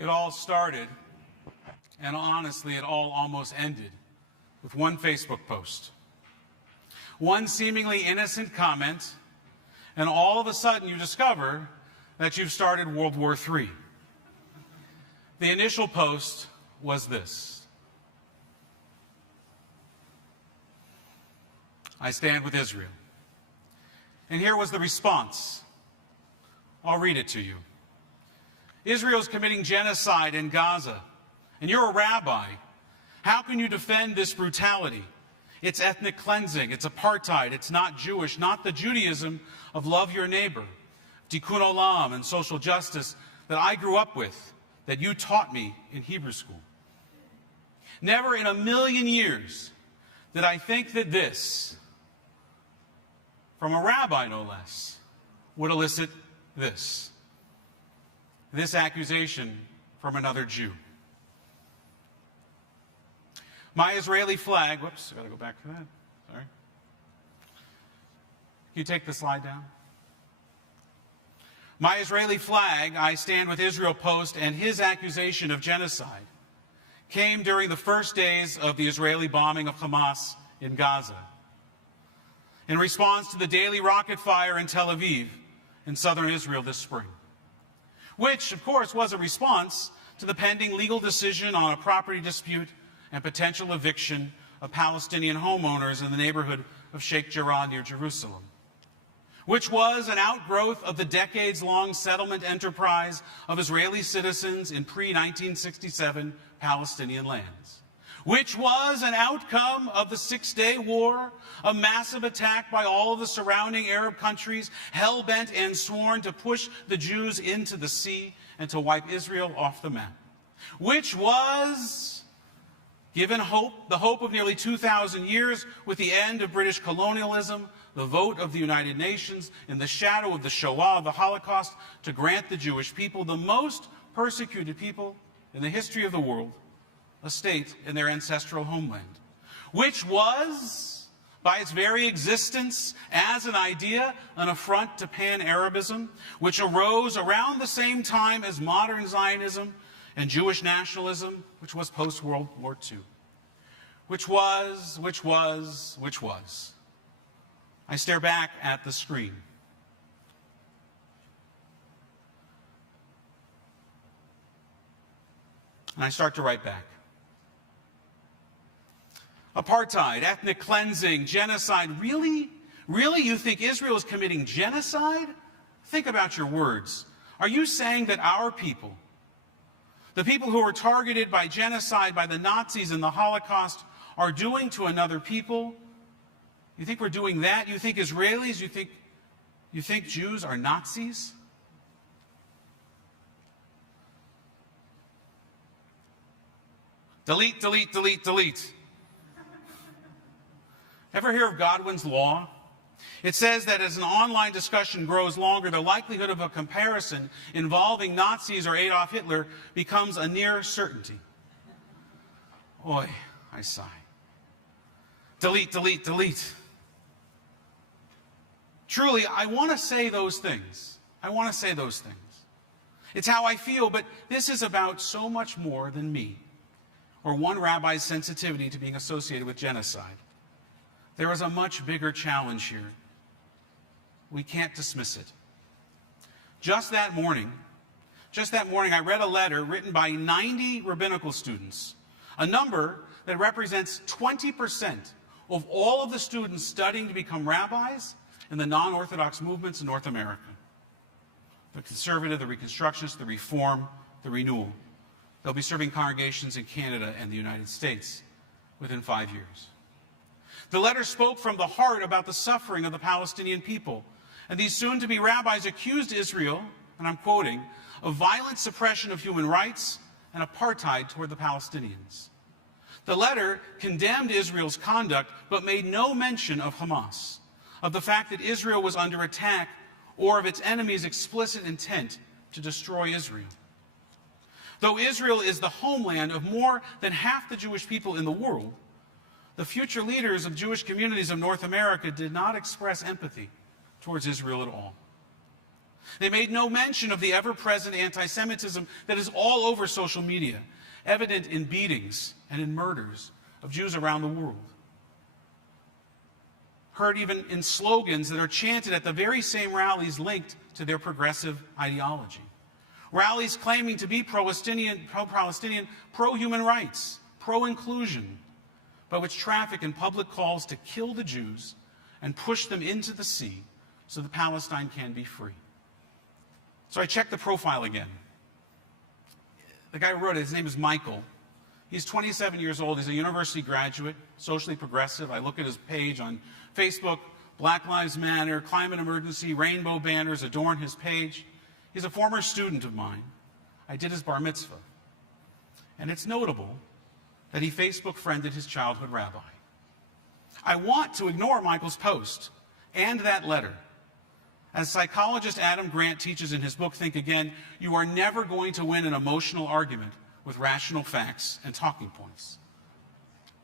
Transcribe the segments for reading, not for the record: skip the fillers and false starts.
It all started, and honestly, it all almost ended with one Facebook post. One seemingly innocent comment, and all of a sudden you discover that you've started World War III. The initial post was this: I stand with Israel. And here was the response. I'll read it to you. Israel's committing genocide in Gaza, and you're a rabbi. How can you defend this brutality? It's ethnic cleansing, it's apartheid, it's not Jewish, not the Judaism of love your neighbor, tikkun olam and social justice that I grew up with, that you taught me in Hebrew school. Never in a million years did I think that this, from a rabbi no less, would elicit this accusation from another Jew. My Israeli flag, whoops, I gotta go back to that, sorry. Can you take the slide down? My Israeli flag, I stand with Israel post, and his accusation of genocide came during the first days of the Israeli bombing of Hamas in Gaza, in response to the daily rocket fire in Tel Aviv in southern Israel this spring, which, of course, was a response to the pending legal decision on a property dispute and potential eviction of Palestinian homeowners in the neighborhood of Sheikh Jarrah near Jerusalem, which was an outgrowth of the decades-long settlement enterprise of Israeli citizens in pre-1967 Palestinian lands, which was an outcome of the Six-Day War, a massive attack by all of the surrounding Arab countries, hell-bent and sworn to push the Jews into the sea and to wipe Israel off the map, which was given the hope of nearly 2,000 years with the end of British colonialism, the vote of the United Nations, in the shadow of the Shoah, of the Holocaust, to grant the Jewish people, the most persecuted people in the history of the world, a state in their ancestral homeland, which was, by its very existence as an idea, an affront to pan-Arabism, which arose around the same time as modern Zionism and Jewish nationalism, which was post-World War II. Which was. I stare back at the screen. And I start to write back. Apartheid, ethnic cleansing, genocide. Really? Really? You think Israel is committing genocide? Think about your words. Are you saying that our people, the people who were targeted by genocide by the Nazis and the Holocaust, are doing to another people? You think we're doing that? You think Israelis, you think Jews are Nazis? Delete, delete, delete, delete. Ever hear of Godwin's law? It says that as an online discussion grows longer, the likelihood of a comparison involving Nazis or Adolf Hitler becomes a near certainty. Oy, I sigh. Delete, delete, delete. Truly, I want to say those things. I want to say those things. It's how I feel, but this is about so much more than me or one rabbi's sensitivity to being associated with genocide. There is a much bigger challenge here. We can't dismiss it. Just that morning, I read a letter written by 90 rabbinical students, a number that represents 20% of all of the students studying to become rabbis in the non-Orthodox movements in North America. The conservative, the Reconstructionist, the Reform, the Renewal. They'll be serving congregations in Canada and the United States within 5 years. The letter spoke from the heart about the suffering of the Palestinian people, and these soon-to-be rabbis accused Israel, and I'm quoting, of violent suppression of human rights and apartheid toward the Palestinians. The letter condemned Israel's conduct, but made no mention of Hamas, of the fact that Israel was under attack, or of its enemies' explicit intent to destroy Israel. Though Israel is the homeland of more than half the Jewish people in the world, the future leaders of Jewish communities of North America did not express empathy towards Israel at all. They made no mention of the ever-present anti-Semitism that is all over social media, evident in beatings and in murders of Jews around the world. Heard even in slogans that are chanted at the very same rallies linked to their progressive ideology. Rallies claiming to be pro-Palestinian, pro-human rights, pro-inclusion, but which traffic in public calls to kill the Jews and push them into the sea so that Palestine can be free. So I checked the profile again. The guy who wrote it, his name is Michael. He's 27 years old. He's a university graduate, socially progressive. I look at his page on Facebook. Black Lives Matter, climate emergency, rainbow banners adorn his page. He's a former student of mine. I did his bar mitzvah. And it's notable that he Facebook friended his childhood rabbi. I want to ignore Michael's post and that letter. As psychologist Adam Grant teaches in his book, Think Again, you are never going to win an emotional argument with rational facts and talking points.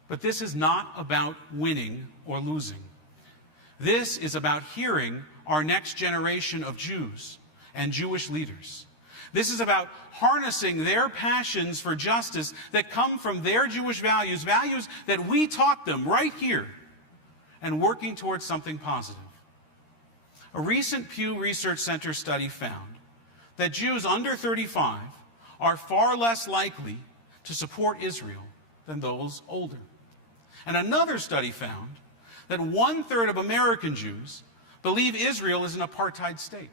But this is not about winning or losing. This is about hearing our next generation of Jews and Jewish leaders. This is about harnessing their passions for justice that come from their Jewish values, values that we taught them right here, and working towards something positive. A recent Pew Research Center study found that Jews under 35 are far less likely to support Israel than those older. And another study found that 1/3 of American Jews believe Israel is an apartheid state.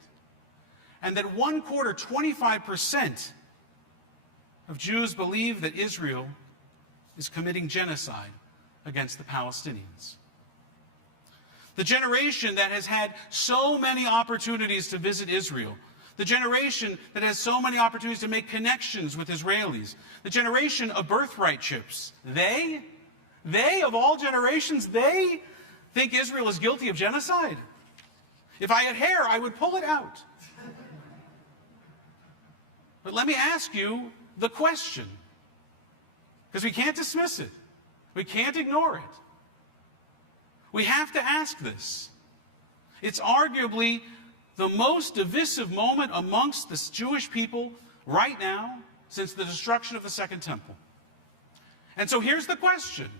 And that 1/4, 25% of Jews believe that Israel is committing genocide against the Palestinians. The generation that has had so many opportunities to visit Israel, the generation that has so many opportunities to make connections with Israelis, the generation of birthright chips, they of all generations, they think Israel is guilty of genocide. If I had hair, I would pull it out. But let me ask you the question, because we can't dismiss it. We can't ignore it. We have to ask this. It's arguably the most divisive moment amongst the Jewish people right now since the destruction of the Second Temple. And so here's the question.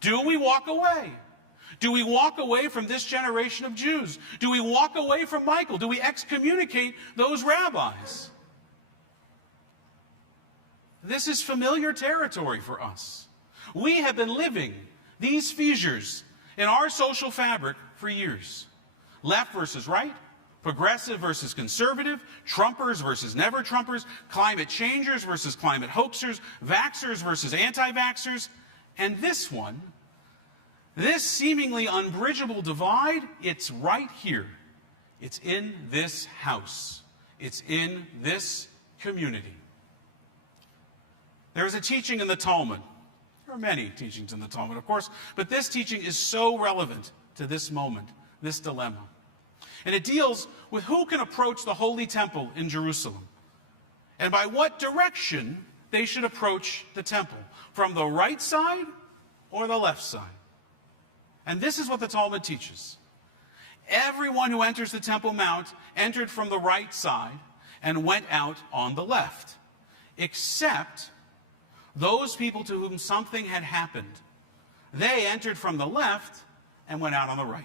Do we walk away? Do we walk away from this generation of Jews? Do we walk away from Michael? Do we excommunicate those rabbis? This is familiar territory for us. We have been living these fissures in our social fabric for years. Left versus right, progressive versus conservative, Trumpers versus never-Trumpers, climate changers versus climate hoaxers, vaxxers versus anti-vaxxers, and this one, this seemingly unbridgeable divide, it's right here. It's in this house. It's in this community. There is a teaching in the Talmud. There are many teachings in the Talmud, of course, but this teaching is so relevant to this moment, this dilemma. And it deals with who can approach the Holy Temple in Jerusalem and by what direction they should approach the temple, from the right side or the left side. And this is what the Talmud teaches. Everyone who enters the Temple Mount entered from the right side and went out on the left, except those people to whom something had happened. They entered from the left and went out on the right.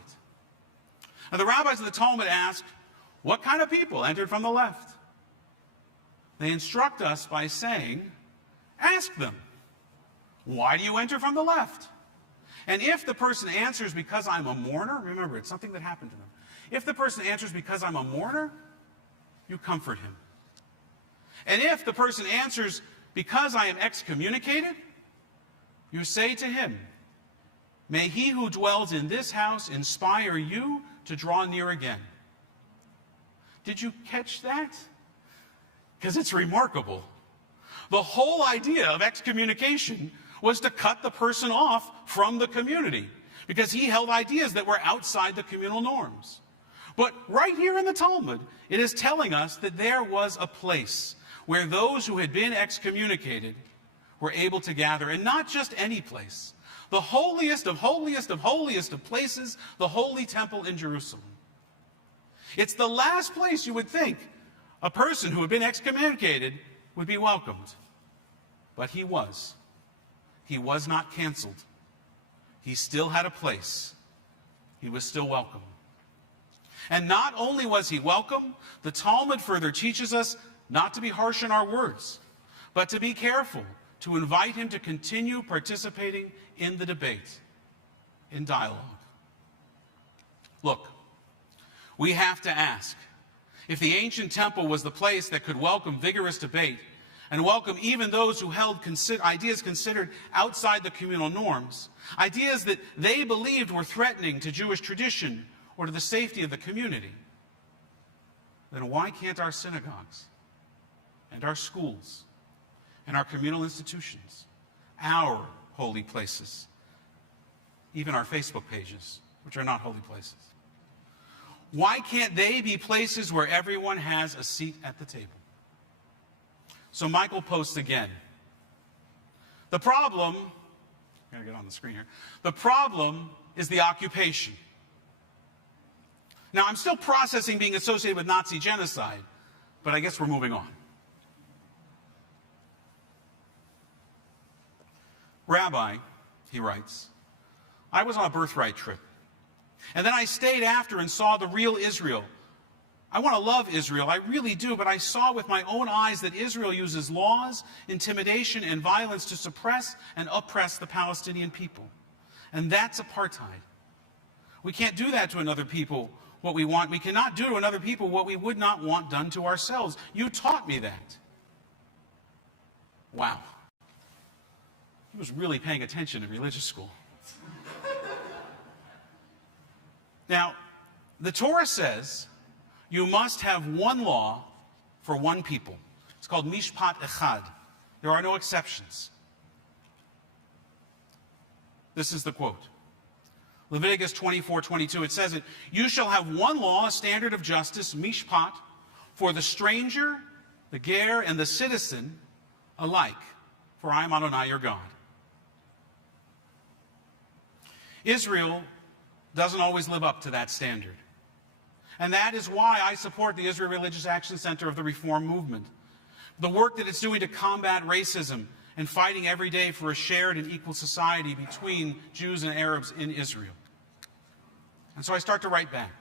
Now the rabbis of the Talmud ask, what kind of people entered from the left? They instruct us by saying, ask them, why do you enter from the left? And if the person answers, because I'm a mourner, remember, it's something that happened to them. If the person answers, because I'm a mourner, you comfort him. And if the person answers, because I am excommunicated, you say to him, may he who dwells in this house inspire you to draw near again. Did you catch that? Because it's remarkable. The whole idea of excommunication was to cut the person off from the community because he held ideas that were outside the communal norms. But right here in the Talmud, it is telling us that there was a place where those who had been excommunicated were able to gather, and not just any place, the holiest of holiest of holiest of places, the Holy Temple in Jerusalem. It's the last place you would think a person who had been excommunicated would be welcomed. But he was. He was not canceled. He still had a place. He was still welcome. And not only was he welcome, the Talmud further teaches us not to be harsh in our words, but to be careful, to invite him to continue participating in the debate, in dialogue. Look, we have to ask, if the ancient temple was the place that could welcome vigorous debate and welcome even those who held ideas considered outside the communal norms, ideas that they believed were threatening to Jewish tradition or to the safety of the community, then why can't our synagogues and our schools and our communal institutions, our holy places, even our Facebook pages, which are not holy places, why can't they be places where everyone has a seat at the table? So Michael posts again. The problem, I gotta get on the screen here. The problem is the occupation. Now, I'm still processing being associated with Nazi genocide, but I guess we're moving on. Rabbi, he writes, I was on a birthright trip. And then I stayed after and saw the real Israel. I want to love Israel, I really do, but I saw with my own eyes that Israel uses laws, intimidation, and violence to suppress and oppress the Palestinian people. And that's apartheid. We can't do that to another people what we want. We cannot do to another people what we would not want done to ourselves. You taught me that. Wow. He was really paying attention in religious school. Now, the Torah says you must have one law for one people. It's called Mishpat Echad. There are no exceptions. This is the quote. Leviticus 24:22, it says it, you shall have one law, a standard of justice, Mishpat, for the stranger, the ger, and the citizen alike, for I am Adonai your God. Israel doesn't always live up to that standard. And that is why I support the Israel Religious Action Center of the Reform Movement. The work that it's doing to combat racism and fighting every day for a shared and equal society between Jews and Arabs in Israel. And so I start to write back.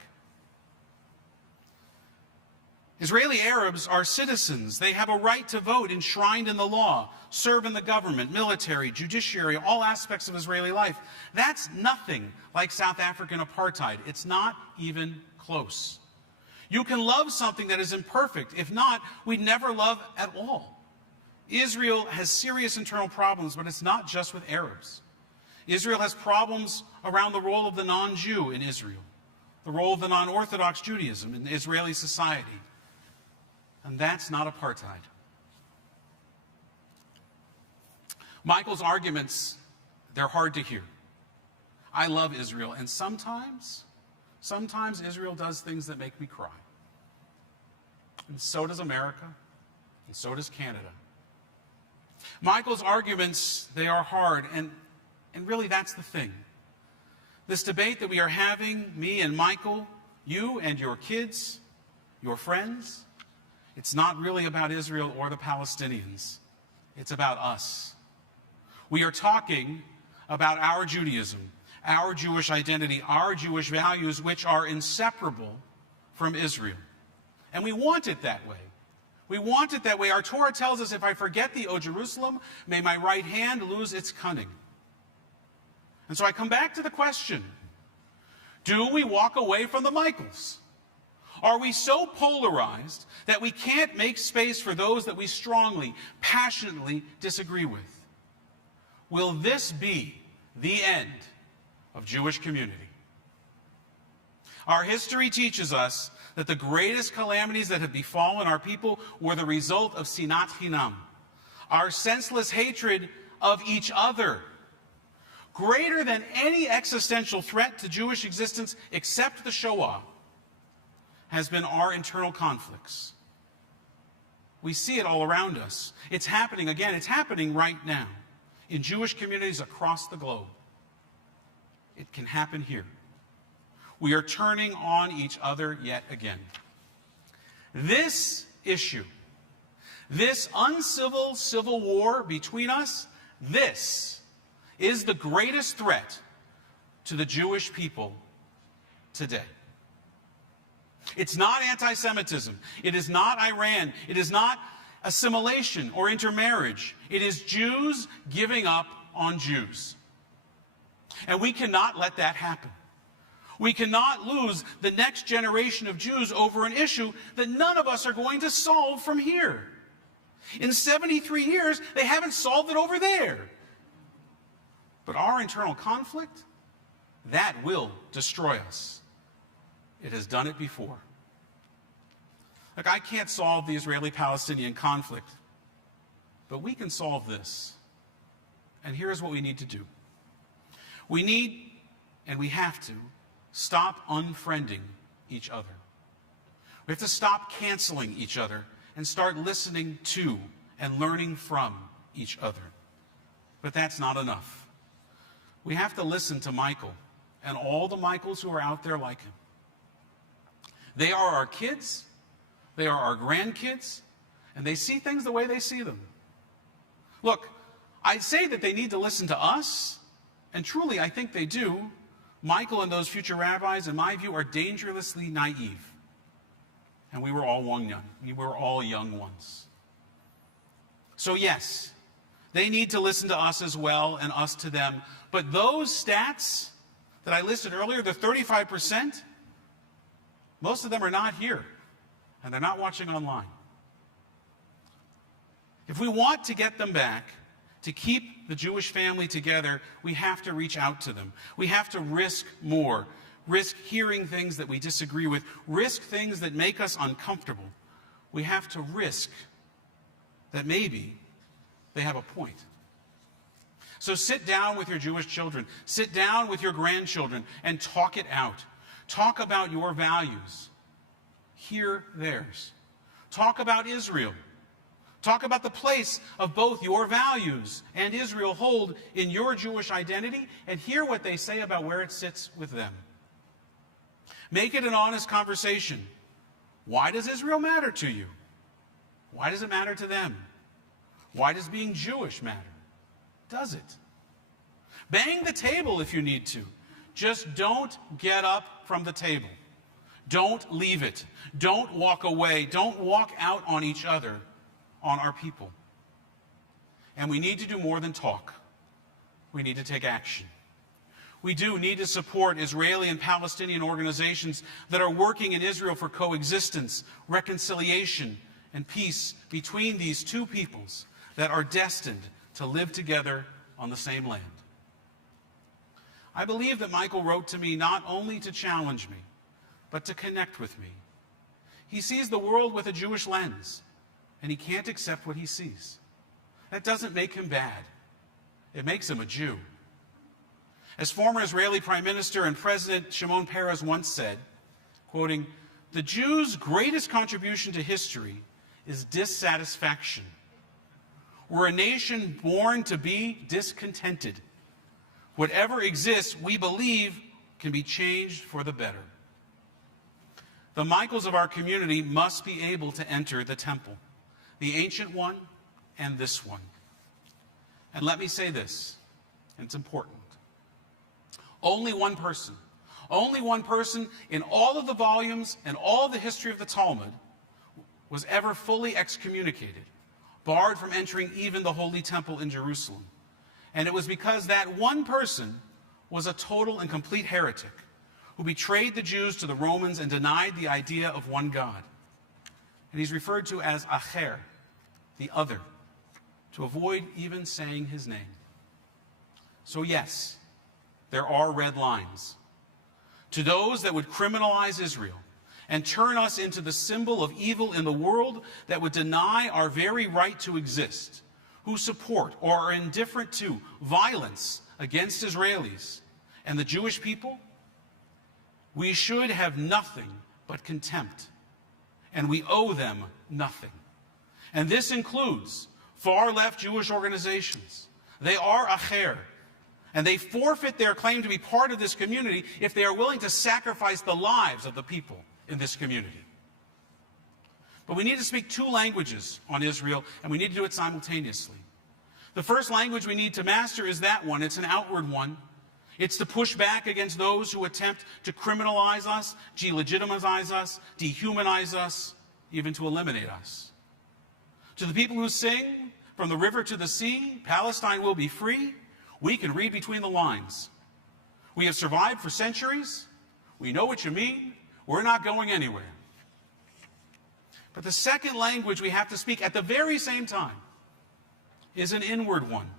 Israeli Arabs are citizens. They have a right to vote enshrined in the law, serve in the government, military, judiciary, all aspects of Israeli life. That's nothing like South African apartheid. It's not even close. You can love something that is imperfect. If not, we'd never love at all. Israel has serious internal problems, but it's not just with Arabs. Israel has problems around the role of the non-Jew in Israel, the role of the non-Orthodox Judaism in Israeli society. And that's not apartheid. Michael's arguments, they're hard to hear. I love Israel, and sometimes Israel does things that make me cry. And so does America, and so does Canada. Michael's arguments, they are hard, and really that's the thing. This debate that we are having, me and Michael, you and your kids, your friends, it's not really about Israel or the Palestinians. It's about us. We are talking about our Judaism, our Jewish identity, our Jewish values, which are inseparable from Israel. And we want it that way. We want it that way. Our Torah tells us, if I forget thee, O Jerusalem, may my right hand lose its cunning. And so I come back to the question, do we walk away from the Michaels? Are we so polarized that we can't make space for those that we strongly, passionately disagree with? Will this be the end of Jewish community? Our history teaches us that the greatest calamities that have befallen our people were the result of sinat chinam, our senseless hatred of each other. Greater than any existential threat to Jewish existence except the Shoah has been our internal conflicts. We see it all around us. It's happening again. It's happening right now in Jewish communities across the globe. It can happen here. We are turning on each other yet again. This issue, this uncivil civil war between us, this is the greatest threat to the Jewish people today. It's not anti-Semitism. It is not Iran. It is not assimilation or intermarriage. It is Jews giving up on Jews. And we cannot let that happen. We cannot lose the next generation of Jews over an issue that none of us are going to solve from here. In 73 years, they haven't solved it over there. But our internal conflict, that will destroy us. It has done it before. Look, I can't solve the Israeli-Palestinian conflict, but we can solve this. And here's what we need to do. We need, and we have to, stop unfriending each other. We have to stop canceling each other and start listening to and learning from each other. But that's not enough. We have to listen to Michael and all the Michaels who are out there like him. They are our kids, they are our grandkids, and they see things the way they see them. Look, I say that they need to listen to us, and truly I think they do. Michael and those future rabbis, in my view, are dangerously naive. And we were all young. We were all young ones. So yes, they need to listen to us as well, and us to them. But those stats that I listed earlier, the 35%, most of them are not here, and they're not watching online. If we want to get them back, to keep the Jewish family together, we have to reach out to them. We have to risk more, risk hearing things that we disagree with, risk things that make us uncomfortable. We have to risk that maybe they have a point. So sit down with your Jewish children, sit down with your grandchildren, and talk it out. Talk about your values. Hear theirs. Talk about Israel. Talk about the place of both your values and Israel hold in your Jewish identity, and hear what they say about where it sits with them. Make it an honest conversation. Why does Israel matter to you? Why does it matter to them? Why does being Jewish matter? Does it? Bang the table if you need to. Just don't get up from the table. Don't leave it. Don't walk away. Don't walk out on each other, on our people. And we need to do more than talk. We need to take action. We do need to support Israeli and Palestinian organizations that are working in Israel for coexistence, reconciliation, and peace between these two peoples that are destined to live together on the same land. I believe that Michael wrote to me not only to challenge me, but to connect with me. He sees the world with a Jewish lens, and he can't accept what he sees. That doesn't make him bad. It makes him a Jew. As former Israeli Prime Minister and President Shimon Peres once said, quoting, "The Jews' greatest contribution to history is dissatisfaction. We're a nation born to be discontented. Whatever exists, we believe, can be changed for the better." The Michaels of our community must be able to enter the temple, the ancient one and this one. And let me say this, and it's important. Only one person in all of the volumes and all of the history of the Talmud was ever fully excommunicated, barred from entering even the Holy Temple in Jerusalem. And it was because that one person was a total and complete heretic who betrayed the Jews to the Romans and denied the idea of one God. And he's referred to as Acher, the other, to avoid even saying his name. So yes, there are red lines. To those that would criminalize Israel and turn us into the symbol of evil in the world, that would deny our very right to exist, who support or are indifferent to violence against Israelis and the Jewish people, we should have nothing but contempt, and we owe them nothing. And this includes far-left Jewish organizations. They are Acher. And they forfeit their claim to be part of this community if they are willing to sacrifice the lives of the people in this community. But we need to speak two languages on Israel, and we need to do it simultaneously. The first language we need to master is that one. It's an outward one. It's to push back against those who attempt to criminalize us, delegitimize us, dehumanize us, even to eliminate us. To the people who sing, from the river to the sea, Palestine will be free, we can read between the lines. We have survived for centuries. We know what you mean. We're not going anywhere. But the second language we have to speak at the very same time is an inward one,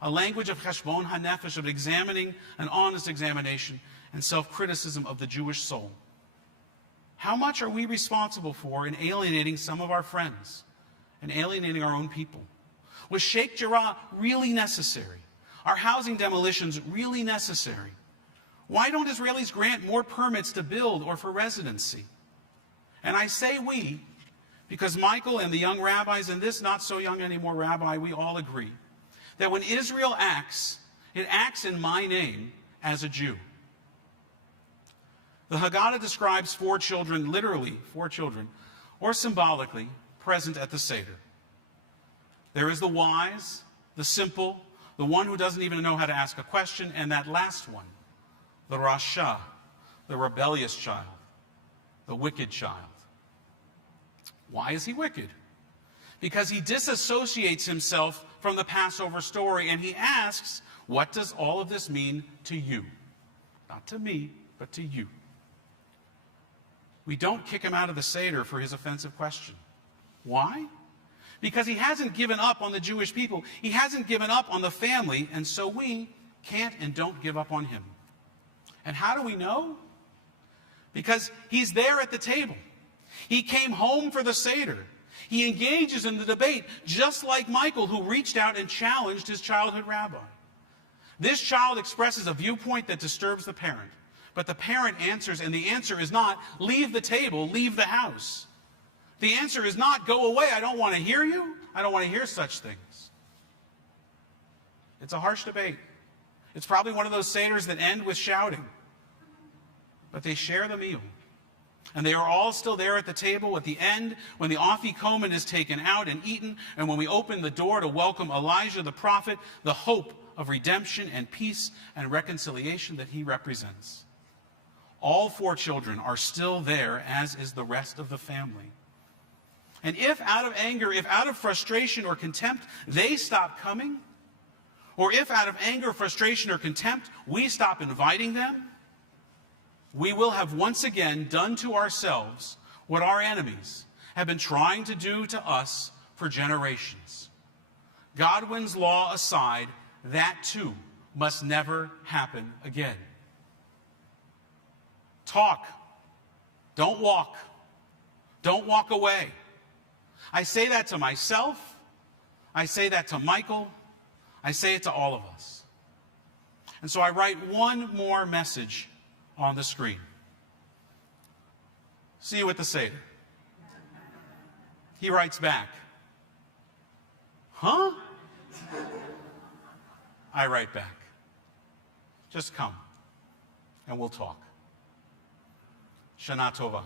a language of cheshbon hanefesh, of examining, an honest examination and self-criticism of the Jewish soul. How much are we responsible for in alienating some of our friends and alienating our own people? Was Sheikh Jarrah really necessary? Are housing demolitions really necessary? Why don't Israelis grant more permits to build or for residency? And I say we, because Michael and the young rabbis and this not so young anymore rabbi, we all agree that when Israel acts, it acts in my name as a Jew. The Haggadah describes 4 children, literally 4 children, or symbolically, present at the Seder. There is the wise, the simple, the one who doesn't even know how to ask a question, and that last one, the Rasha, the rebellious child, the wicked child. Why is he wicked? Because he disassociates himself from the Passover story, and he asks, what does all of this mean to you? Not to me, but to you. We don't kick him out of the Seder for his offensive question. Why? Because he hasn't given up on the Jewish people. He hasn't given up on the family, and so we can't and don't give up on him. And how do we know? Because he's there at the table. He came home for the Seder. He engages in the debate, just like Michael, who reached out and challenged his childhood rabbi. This child expresses a viewpoint that disturbs the parent. But the parent answers, and the answer is not, leave the table, leave the house. The answer is not, go away, I don't want to hear you. I don't want to hear such things. It's a harsh debate. It's probably one of those Seders that end with shouting. But they share the meal. And they are all still there at the table at the end when the afikomen is taken out and eaten, and when we open the door to welcome Elijah the prophet, the hope of redemption and peace and reconciliation that he represents. All 4 children are still there, as is the rest of the family. And if out of anger, if out of frustration or contempt, they stop coming, or if out of anger, frustration, or contempt, we stop inviting them, we will have once again done to ourselves what our enemies have been trying to do to us for generations. Godwin's law aside, that too must never happen again. Talk. Don't walk. Don't walk away. I say that to myself. I say that to Michael. I say it to all of us. And so I write one more message on the screen. See you at the Seder. He writes back, huh? I write back, just come and we'll talk. Shana Tova.